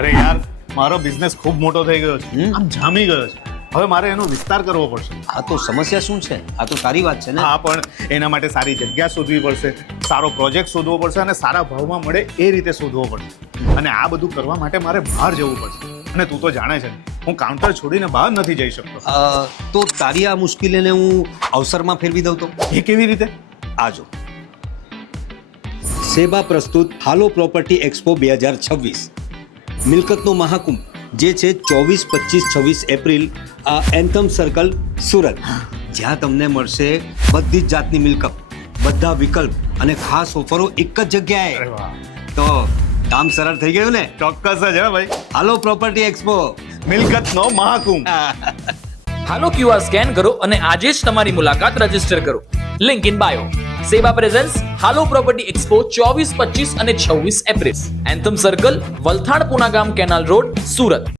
અરે યાર મારો બિઝનેસ ખૂબ મોટો થઈ ગયો છે, આમ જામી ગયો છે. હવે મારે એનો વિસ્તાર કરવો પડશે. આ તો સમસ્યા શું છે? આ તો સારી વાત છે ને. હા, પણ એના માટે સારી જગ્યા શોધવી પડશે, સારો પ્રોજેક્ટ શોધવો પડશે અને સારા ભાવમાં મળે એ રીતે શોધવો પડશે. અને આ બધું કરવા માટે મારે બહાર જવું પડશે. અને તું તો જાણે છે હું કાઉન્ટર છોડીને બહાર નથી જઈ શકતો. તો તારી આ મુશ્કેલીને હું અવસરમાં ફેરવી દઉં તો? એ કેવી રીતે? આજો સેબા પ્રસ્તુત હાલો પ્રોપર્ટી એક્સપો 2026 મિલકતનો મહાકુંભ, જે છે 24, 25, 26 એપ્રિલ એન્થમ સર્કલ સુરત, જ્યાં તમને મળશે બધી જ જાતની મિલકત, બધા વિકલ્પ અને ખાસ ઓફરો એક જ જગ્યાએ. અરે વાહ, તો કામ સરળ થઈ ગયું ને? ચોક્કસ જ હે ભાઈ. હાલો પ્રોપર્ટી એક્સપો, મિલકતનો મહાકુંભ. હાલો QR સ્કેન કરો અને આજે જ તમારી મુલાકાત રજીસ્ટર કરો. Link in bio. સેવા પ્રેઝન્સ હાલો પ્રોપર્ટી એક્સપો 24, 25 અને 26 એપ્રિલ. એન્થમ સર્કલ, વલથાડ, પુનાગામ કેનાલ રોડ, સુરત.